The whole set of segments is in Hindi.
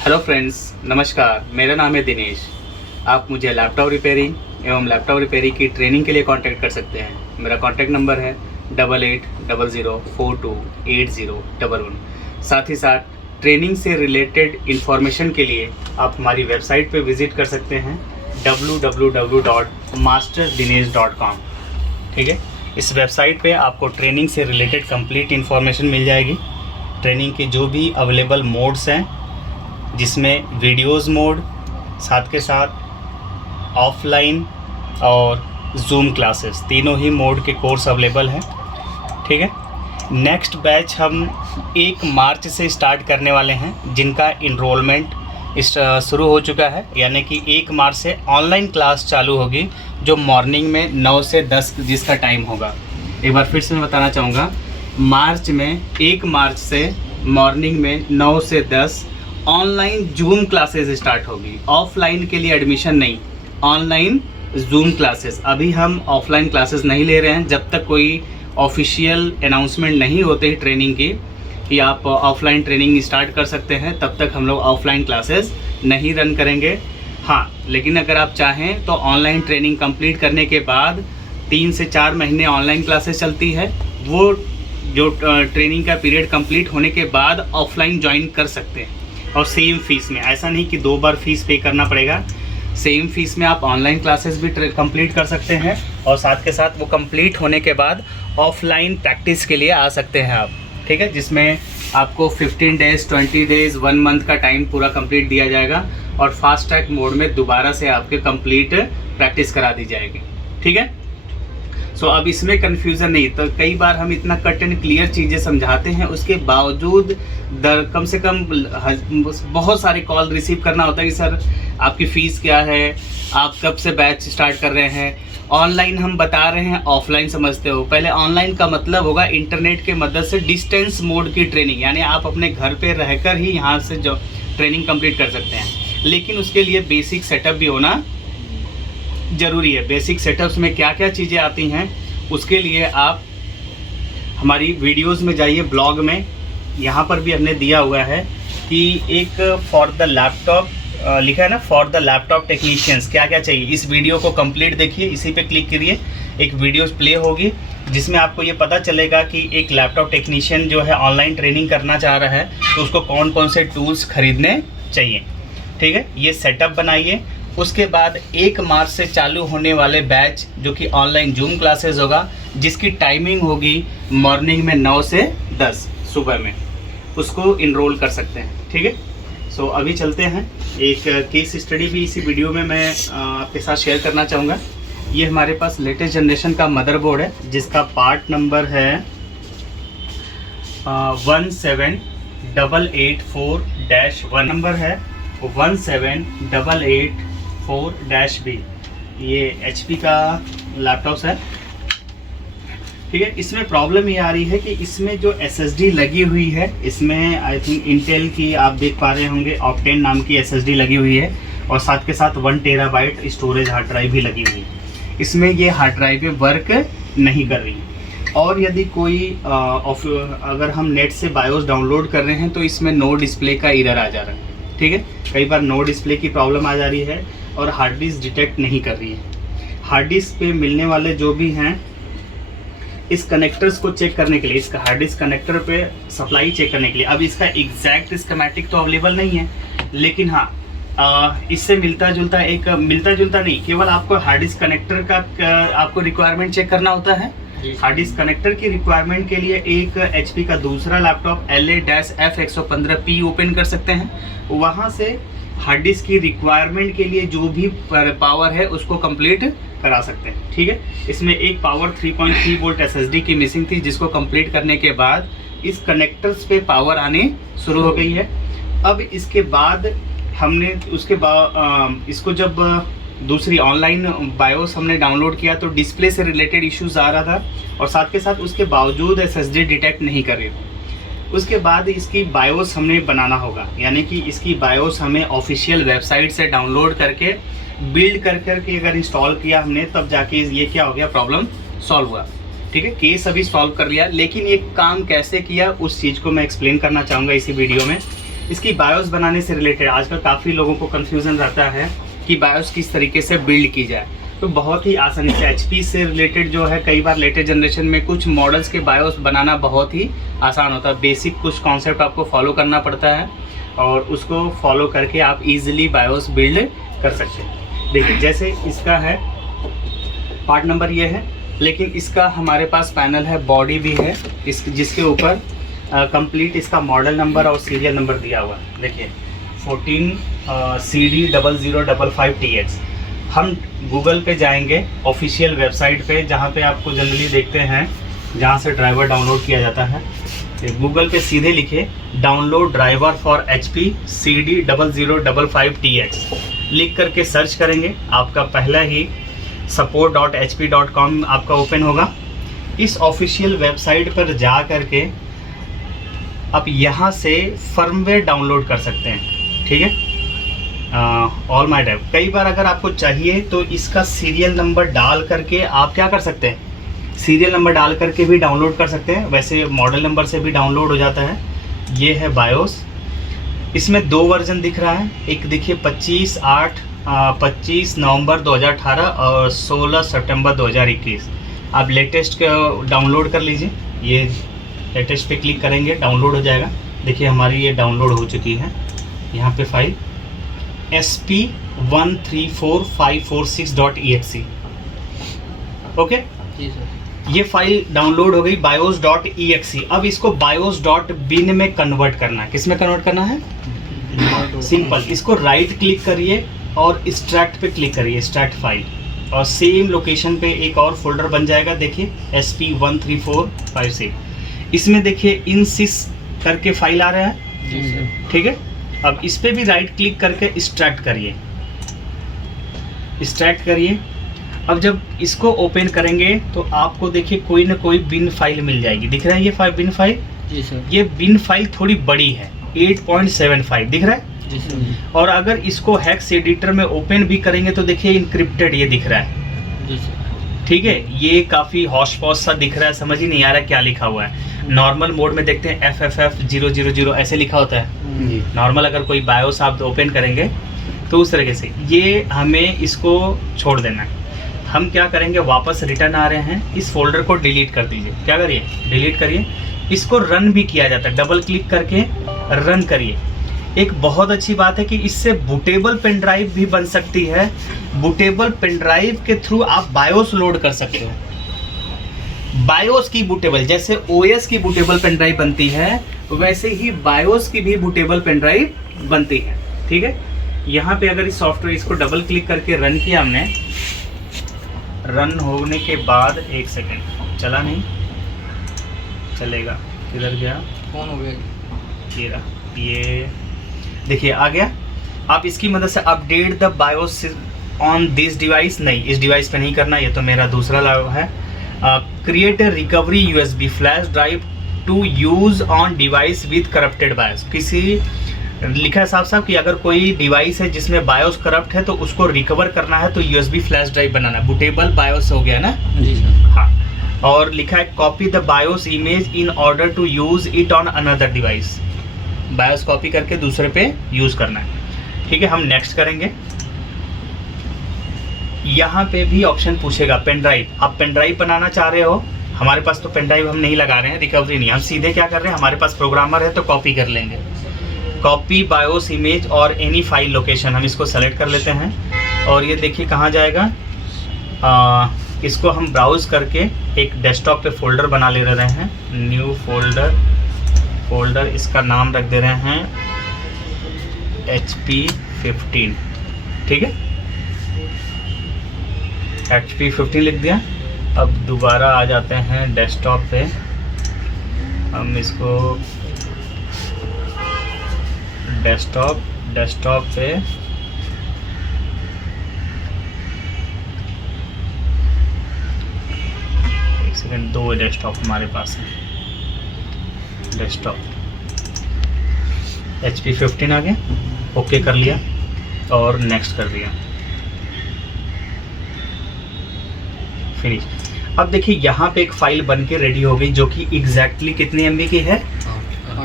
हेलो फ्रेंड्स, नमस्कार। मेरा नाम है दिनेश। आप मुझे लैपटॉप रिपेयरिंग एवं लैपटॉप रिपेयरिंग की ट्रेनिंग के लिए कांटेक्ट कर सकते हैं। मेरा कांटेक्ट नंबर है 8800428011। साथ ही साथ ट्रेनिंग से रिलेटेड इन्फॉर्मेशन के लिए आप हमारी वेबसाइट पे विज़िट कर सकते हैं www.masterdinesh.com। ठीक है, इस वेबसाइट पे आपको ट्रेनिंग से रिलेटेड कंप्लीट इन्फॉर्मेशन मिल जाएगी। ट्रेनिंग के जो भी अवेलेबल मोड्स हैं, जिसमें वीडियोस मोड, साथ के साथ ऑफलाइन और जूम क्लासेस, तीनों ही मोड के कोर्स अवेलेबल हैं। ठीक है, नेक्स्ट बैच हम 1 मार्च से स्टार्ट करने वाले हैं, जिनका इनरोलमेंट शुरू हो चुका है। यानी कि 1 मार्च से ऑनलाइन क्लास चालू होगी, जो मॉर्निंग में 9 से 10 जिसका टाइम होगा। एक बार फिर से मैं बताना चाहूँगा, मार्च में 1 मार्च से मॉर्निंग में 9 से 10 ऑनलाइन जूम क्लासेस स्टार्ट होगी। ऑफलाइन के लिए एडमिशन नहीं, ऑनलाइन जूम क्लासेस। अभी हम ऑफलाइन क्लासेस नहीं ले रहे हैं जब तक कोई ऑफिशियल अनाउंसमेंट नहीं होते ट्रेनिंग की कि आप ऑफलाइन ट्रेनिंग स्टार्ट कर सकते हैं, तब तक हम लोग ऑफलाइन क्लासेस नहीं रन करेंगे। हाँ, लेकिन अगर आप चाहें तो ऑनलाइन ट्रेनिंग कंप्लीट करने के बाद 3 से 4 महीने ऑनलाइन क्लासेस चलती है। वो जो ट्रेनिंग का पीरियड कंप्लीट होने के बाद ऑफलाइन ज्वाइन कर सकते हैं, और सेम फीस में। ऐसा नहीं कि 2 बार फीस पे करना पड़ेगा। सेम फीस में आप ऑनलाइन क्लासेस भी कंप्लीट कर सकते हैं, और साथ के साथ वो कंप्लीट होने के बाद ऑफलाइन प्रैक्टिस के लिए आ सकते हैं आप। ठीक है, जिसमें आपको 15 डेज़, 20 डेज़, 1 मंथ का टाइम पूरा कंप्लीट दिया जाएगा, और फास्ट ट्रैक मोड में दोबारा से आपके कंप्लीट प्रैक्टिस करा दी जाएगी। ठीक है, सो अब इसमें कन्फ्यूज़न नहीं। तो कई बार हम इतना कट एंड क्लियर चीज़ें समझाते हैं, उसके बावजूद कम से कम बहुत सारे कॉल रिसीव करना होता है कि सर आपकी फ़ीस क्या है, आप कब से बैच स्टार्ट कर रहे हैं, ऑनलाइन हम बता रहे हैं, ऑफलाइन समझते हो। पहले ऑनलाइन का मतलब होगा इंटरनेट के मदद से डिस्टेंस मोड की ट्रेनिंग, यानी आप अपने घर पे रहकर ही यहाँ से जो ट्रेनिंग कंप्लीट कर सकते हैं। लेकिन उसके लिए बेसिक सेटअप भी होना ज़रूरी है। बेसिक सेटअप्स में क्या क्या चीज़ें आती हैं, उसके लिए आप हमारी वीडियोस में जाइए। ब्लॉग में यहाँ पर भी हमने दिया हुआ है कि एक फॉर द लैपटॉप लिखा है ना, फॉर द लैपटॉप टेक्नीशियंस क्या क्या चाहिए। इस वीडियो को कंप्लीट देखिए, इसी पे क्लिक करिए, एक वीडियो प्ले होगी जिसमें आपको ये पता चलेगा कि एक लैपटॉप टेक्नीशियन जो है ऑनलाइन ट्रेनिंग करना चाह रहा है तो उसको कौन कौन से टूल्स खरीदने चाहिए। ठीक है, ये सेटअप बनाइए। उसके बाद 1 मार्च से चालू होने वाले बैच, जो कि ऑनलाइन जूम क्लासेस होगा, जिसकी टाइमिंग होगी मॉर्निंग में 9 से 10 सुबह में, उसको इनरोल कर सकते हैं। ठीक है, सो अभी चलते हैं। एक केस स्टडी भी इसी वीडियो में मैं आपके साथ शेयर करना चाहूँगा। ये हमारे पास लेटेस्ट जनरेशन का मदरबोर्ड है, जिसका पार्ट नंबर है 17884-1 नंबर है 17884-B। ये HP का लैपटॉप है। ठीक है, इसमें प्रॉब्लम ये आ रही है कि इसमें जो SSD लगी हुई है, इसमें आई थिंक इंटेल की आप देख पा रहे होंगे ऑक्टेन नाम की SSD लगी हुई है, और साथ के साथ 1 टेराबाइट स्टोरेज हार्ड ड्राइव भी लगी हुई है। इसमें ये हार्ड ड्राइव वर्क नहीं कर रही है, और यदि कोई अगर हम नेट से बायोस डाउनलोड कर रहे हैं तो इसमें नो डिस्प्ले का एरर आ जा रहा है। ठीक है, कई बार नो डिस्प्ले की प्रॉब्लम आ जा रही है और हार्ड डिस्क डिटेक्ट नहीं कर रही है। हार्ड डिस्क पे मिलने वाले जो भी हैं, इस कनेक्टर्स को चेक करने के लिए, इसका हार्ड डिस्क कनेक्टर पे सप्लाई चेक करने के लिए, अब इसका एग्जैक्ट स्कीमेटिक तो अवेलेबल नहीं है, लेकिन हाँ इससे मिलता जुलता नहीं, केवल आपको हार्ड डिस्क कनेक्टर का आपको रिक्वायरमेंट चेक करना होता है। हार्ड डिस्क कनेक्टर की रिक्वायरमेंट के लिए एक HP का दूसरा लैपटॉप LA-F115P ओपन कर सकते हैं। वहाँ से हार्ड डिस्क की रिक्वायरमेंट के लिए जो भी पावर है उसको कंप्लीट करा सकते हैं। ठीक है, इसमें एक पावर 3.3 वोल्ट SSD की मिसिंग थी, जिसको कंप्लीट करने के बाद इस कनेक्टर्स पे पावर आने शुरू हो गई है। अब इसके बाद हमने इसको जब दूसरी ऑनलाइन बायोस हमने डाउनलोड किया तो डिस्प्ले से रिलेटेड इश्यूज आ रहा था, और साथ के साथ उसके बावजूद SSD डिटेक्ट नहीं कर रही थी। उसके बाद इसकी बायोस हमने बनाना होगा, यानी कि इसकी बायोस हमें ऑफिशियल वेबसाइट से डाउनलोड करके बिल्ड कर करके अगर इंस्टॉल किया हमने, तब जाके ये क्या हो गया, प्रॉब्लम सॉल्व हुआ। ठीक है, केस अभी सॉल्व कर लिया, लेकिन ये काम कैसे किया उस चीज़ को मैं एक्सप्लेन करना चाहूँगा इसी वीडियो में। इसकी बायोस बनाने से रिलेटेड आजकल काफ़ी लोगों को कन्फ्यूज़न रहता है कि बायोस किस तरीके से बिल्ड की जाए। तो बहुत ही आसानी से HP से रिलेटेड जो है, कई बार लेटेस्ट जनरेशन में कुछ मॉडल्स के बायोस बनाना बहुत ही आसान होता है। बेसिक कुछ कॉन्सेप्ट आपको फॉलो करना पड़ता है और उसको फॉलो करके आप इजीली बायोस बिल्ड कर सकते हैं। देखिए जैसे इसका है पार्ट नंबर ये है, लेकिन इसका हमारे पास पैनल है, बॉडी भी है इस जिसके ऊपर कंप्लीट इसका मॉडल नंबर और सीरियल नंबर दिया हुआ है। देखिए 14 CD0055TX। हम गूगल पे जाएंगे ऑफिशियल वेबसाइट पे, जहाँ पे आपको जनरली देखते हैं जहाँ से ड्राइवर डाउनलोड किया जाता है। गूगल पे सीधे लिखे download driver for HP CD0055TX, लिख करके सर्च करेंगे, आपका पहला ही support.hp.com आपका ओपन होगा। इस ऑफिशियल वेबसाइट पर जा करके आप यहाँ से फर्मवेयर डाउनलोड कर सकते हैं। ठीक है, ऑल माई ड्राइव। कई बार अगर आपको चाहिए तो इसका सीरियल नंबर डाल करके आप क्या कर सकते हैं, सीरियल नंबर डाल करके भी डाउनलोड कर सकते हैं। वैसे मॉडल नंबर से भी डाउनलोड हो जाता है। ये है बायोस। इसमें 2 वर्जन दिख रहा है, एक देखिए 25 नवंबर 2018 और 16 सितंबर 2021। आप लेटेस्ट का डाउनलोड कर लीजिए। ये लेटेस्ट पे क्लिक करेंगे, डाउनलोड हो जाएगा। देखिए हमारी ये डाउनलोड हो चुकी है। यहाँ पे फाइल SP134546.exe। ओके जी सर। ये फाइल डाउनलोड हो गई bios.exe। अब इसको bios.bin में कन्वर्ट करना है। किस में कन्वर्ट करना है? सिंपल, इसको राइट क्लिक करिए और एक्सट्रैक्ट पे क्लिक करिए, एक्सट्रैक्ट फाइल, और सेम लोकेशन पे एक और फोल्डर बन जाएगा। देखिए SP13456। इसमें देखिए insys करके फाइल आ रहा है। जी सर। ठीक है, अब इस पे भी राइट क्लिक करके एक्सट्रैक्ट करिए, एक्सट्रैक्ट करिए। अब जब इसको ओपन करेंगे तो आपको देखिए कोई ना कोई बिन फाइल मिल जाएगी। दिख रहा है ये बिन फाइल? जी सर। ये बिन फाइल थोड़ी बड़ी है, 8.75 दिख रहा है। जी सर। और अगर इसको हेक्स एडिटर में ओपन भी करेंगे तो देखिए इनक्रिप्टेड ये दिख रहा है। जी सर। ठीक है, ये काफ़ी हॉश पॉश सा दिख रहा है, समझ ही नहीं आ रहा क्या लिखा हुआ है। नॉर्मल मोड में देखते हैं FFF000 ऐसे लिखा होता है नॉर्मल। अगर कोई बायोस आप ओपन करेंगे तो उस तरीके से ये हमें इसको छोड़ देना है। हम क्या करेंगे, वापस रिटर्न आ रहे हैं, इस फोल्डर को डिलीट कर दीजिए। क्या करिए, डिलीट करिए। इसको रन भी किया जाता है, डबल क्लिक करके रन करिए। एक बहुत अच्छी बात है कि इससे बूटेबल पेन ड्राइव भी बन सकती है। बूटेबल पेन ड्राइव के थ्रू आप बायोस लोड कर सकते हो। बायोस की बूटेबल, जैसे OS की बूटेबल पेन ड्राइव बनती है, वैसे ही बायोस की भी बूटेबल पेन ड्राइव बनती है। ठीक है, यहाँ पे अगर इस सॉफ्टवेयर इसको डबल क्लिक करके रन किया हमने, रन होने के बाद 1 सेकेंड चला नहीं, चलेगा, किधर गया, कौन हो गया? ये देखिए आ गया। आप इसकी मदद से update the BIOS on this device, नहीं इस डिवाइस पे नहीं करना, ये तो मेरा दूसरा लाभ है। Create a recovery USB flash drive to use on device with corrupted BIOS. किसी लिखा है साफ साफ कि अगर कोई डिवाइस है जिसमें बायोस करप्ट है तो उसको रिकवर करना है तो USB फ्लैश ड्राइव बनाना है। बूटेबल बायोस हो गया ना। जी सर। हाँ, और लिखा है copy the BIOS image in order to use it on another device. BIOS copy करके दूसरे पे यूज करना है। ठीक है, हम नेक्स्ट करेंगे। यहाँ पे भी ऑप्शन पूछेगा पेन ड्राइव। आप पेन ड्राइव बनाना चाह रहे हो, हमारे पास तो पेन ड्राइव हम नहीं लगा रहे हैं, रिकवरी नहीं, हम सीधे क्या कर रहे हैं, हमारे पास प्रोग्रामर है तो कॉपी कर लेंगे। कॉपी बायोस इमेज और एनी फाइल लोकेशन, हम इसको सेलेक्ट कर लेते हैं और ये देखिए कहाँ जाएगा। इसको हम ब्राउज करके एक डेस्कटॉप पे फोल्डर बना ले रहे हैं, न्यू फोल्डर, इसका नाम रख दे रहे हैं HP15। ठीक है, HP15 लिख दिया। अब दोबारा आ जाते हैं डेस्कटॉप पे, हम इसको डेस्कटॉप पे एक सेकेंड, 2 डेस्कटॉप हमारे पास है। डेस्कटॉप HP15 आ गया, ओके कर लिया और नेक्स्ट कर दिया, फिनिश। अब देखिए यहाँ पे एक फाइल बन के रेडी हो गई जो कि एग्जैक्टली कितनी MB की है,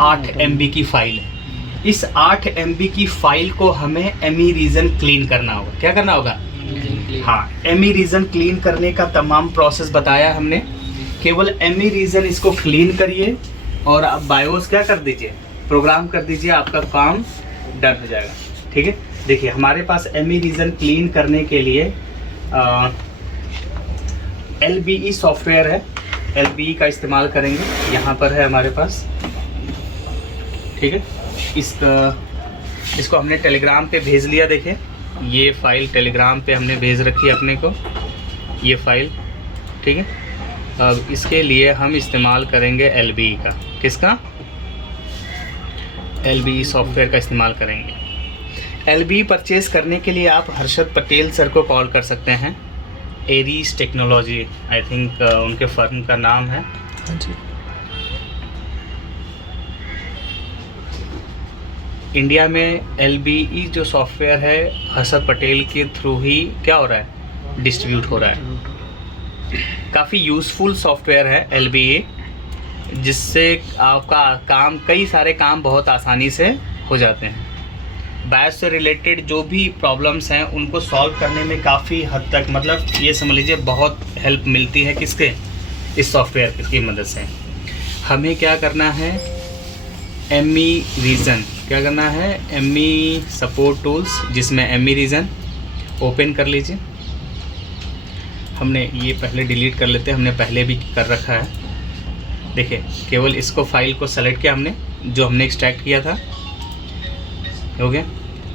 8 MB की फाइल है। इस 8 MB की फाइल को हमें एमी रीजन क्लीन करना होगा। क्या करना होगा? हाँ, एमी रीजन क्लीन करने का तमाम प्रोसेस बताया हमने। केवल एमी रीजन इसको क्लीन करिए और अब बायोस क्या कर दीजिए, प्रोग्राम कर दीजिए, आपका काम डन हो जाएगा। ठीक है, देखिए हमारे पास एमी रीजन क्लीन करने के लिए LBE सॉफ्टवेयर है, LBE का इस्तेमाल करेंगे। यहाँ पर है हमारे पास, ठीक है। इसको हमने टेलीग्राम पे भेज लिया। देखिए ये फाइल टेलीग्राम पे हमने भेज रखी है अपने को, ये फाइल, ठीक है। अब इसके लिए हम इस्तेमाल करेंगे LBE का। किसका? LBE सॉफ्टवेयर का इस्तेमाल करेंगे। LBE परचेज़ करने के लिए आप हर्षद पटेल सर को कॉल कर सकते हैं। एरीज टेक्नोलॉजी, आई थिंक उनके फर्म का नाम है। हाँ जी। इंडिया में LBE जो सॉफ्टवेयर है हर्षद पटेल के थ्रू ही क्या हो रहा है, डिस्ट्रीब्यूट हो रहा है। काफ़ी यूज़फुल सॉफ्टवेयर है LBE, जिससे आपका काम, कई सारे काम बहुत आसानी से हो जाते हैं। बायोस से रिलेटेड जो भी प्रॉब्लम्स हैं उनको सॉल्व करने में काफ़ी हद तक, मतलब ये समझ लीजिए बहुत हेल्प मिलती है। किसके? इस सॉफ्टवेयर की मदद से। हमें क्या करना है, एमी रीजन, क्या करना है, एमी सपोर्ट टूल्स, जिसमें एमी रीजन ओपन कर लीजिए। हमने ये पहले डिलीट कर लेते हैं, हमने पहले भी कर रखा है। देखिए केवल इसको, फाइल को सेलेक्ट किया हमने, जो हमने एक्सट्रैक्ट किया था, हो गया।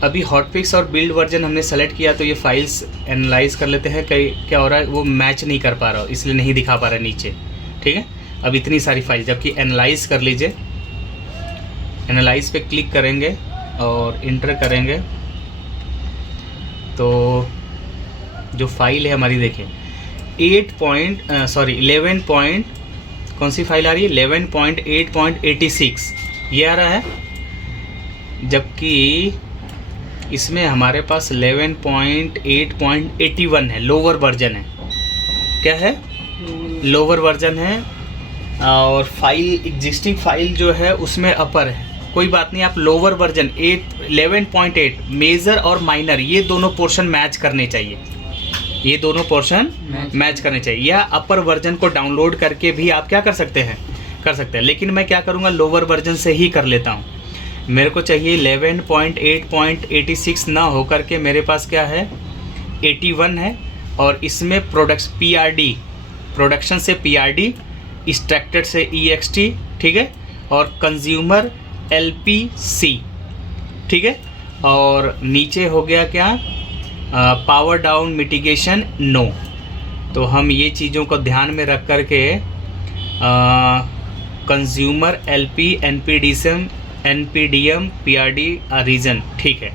अभी हॉटफिक्स और बिल्ड वर्जन हमने सेलेक्ट किया, तो ये फाइल्स एनालाइज कर लेते हैं। कई क्या हो रहा है, वो मैच नहीं कर पा रहा, इसलिए नहीं दिखा पा रहा है नीचे, ठीक है। अब इतनी सारी फाइल, जबकि एनालाइज कर लीजिए, एनालाइज पे क्लिक करेंगे और इंटर करेंगे तो जो फाइल है हमारी, देखिए 11 कौन सी फाइल आ रही है, 11.8.86 ये आ रहा है। जबकि इसमें हमारे पास 11.8.81 है, लोअर वर्जन है। क्या है? लोअर वर्जन है। और फाइल, एग्जिस्टिंग फाइल जो है उसमें अपर है। कोई बात नहीं, आप लोअर वर्जन 11.8 मेजर और माइनर, ये दोनों पोर्शन मैच करने चाहिए, ये दोनों पोर्शन मैच करने चाहिए। या अपर वर्जन को डाउनलोड करके भी आप क्या कर सकते हैं, लेकिन मैं क्या करूँगा, लोअर वर्जन से ही कर लेता हूँ। मेरे को चाहिए 11.8.86 ना हो करके मेरे पास क्या है, 81 है। और इसमें प्रोडक्शन से PRD, एक्सट्रैक्टेड से EXT, ठीक है। और कंज्यूमर LPC, ठीक है। और नीचे हो गया क्या, पावर डाउन मिटिगेशन नो। तो हम ये चीज़ों को ध्यान में रख कर के consumer LP NPDM PRD region, ठीक है।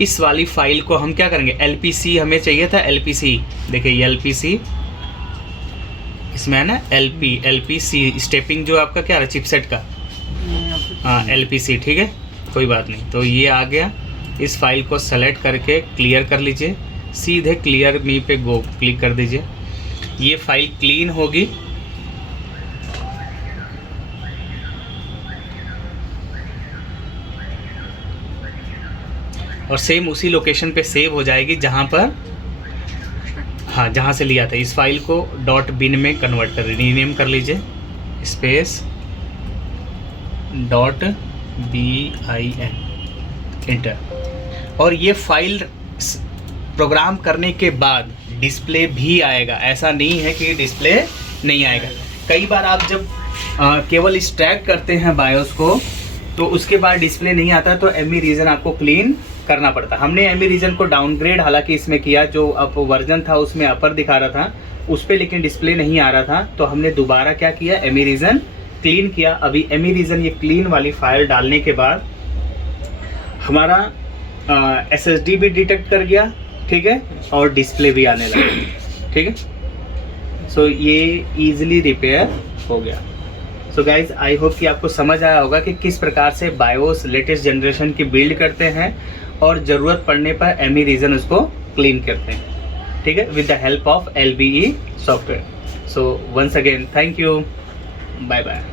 इस वाली फाइल को हम क्या करेंगे, LPC हमें चाहिए था, LPC देखिए ये LPC इसमें है ना, LPC स्टेपिंग जो आपका क्या है, चिपसेट का, हाँ LPC, ठीक है, कोई बात नहीं। तो ये आ गया। इस फाइल को सेलेक्ट करके क्लियर कर लीजिए, सीधे क्लियर मी पे गो क्लिक कर दीजिए। ये फाइल क्लीन होगी। और सेम उसी लोकेशन पे सेव हो जाएगी जहाँ पर, हाँ जहाँ से लिया था। इस फाइल को .bin में कन्वर्ट कर, रीनेम कर लीजिए, स्पेस .bin, इंटर। और ये फाइल प्रोग्राम करने के बाद डिस्प्ले भी आएगा, ऐसा नहीं है कि डिस्प्ले नहीं आएगा। कई बार आप जब केवल एक्सट्रैक्ट करते हैं बायोस को, तो उसके बाद डिस्प्ले नहीं आता, तो एमी रीजन आपको क्लीन करना पड़ता। हमने एमी रीजन को डाउनग्रेड हालांकि इसमें किया, जो अब वर्जन था उसमें अपर दिखा रहा था उस पर, लेकिन डिस्प्ले नहीं आ रहा था। तो हमने दोबारा क्या किया, एमी रीजन क्लीन किया। अभी एमी रीजन ये क्लीन वाली फाइल डालने के बाद हमारा SSD भी डिटेक्ट कर गया, ठीक है, और डिस्प्ले भी आने लगा, ठीक है। सो ये इजीली रिपेयर हो गया। सो गाइज, आई होप कि आपको समझ आया होगा कि किस प्रकार से बायोस लेटेस्ट जनरेशन की बिल्ड करते हैं और ज़रूरत पड़ने पर एमी रीजन उसको क्लीन करते हैं, ठीक है, with the help of LBE software. So once again thank you, bye bye.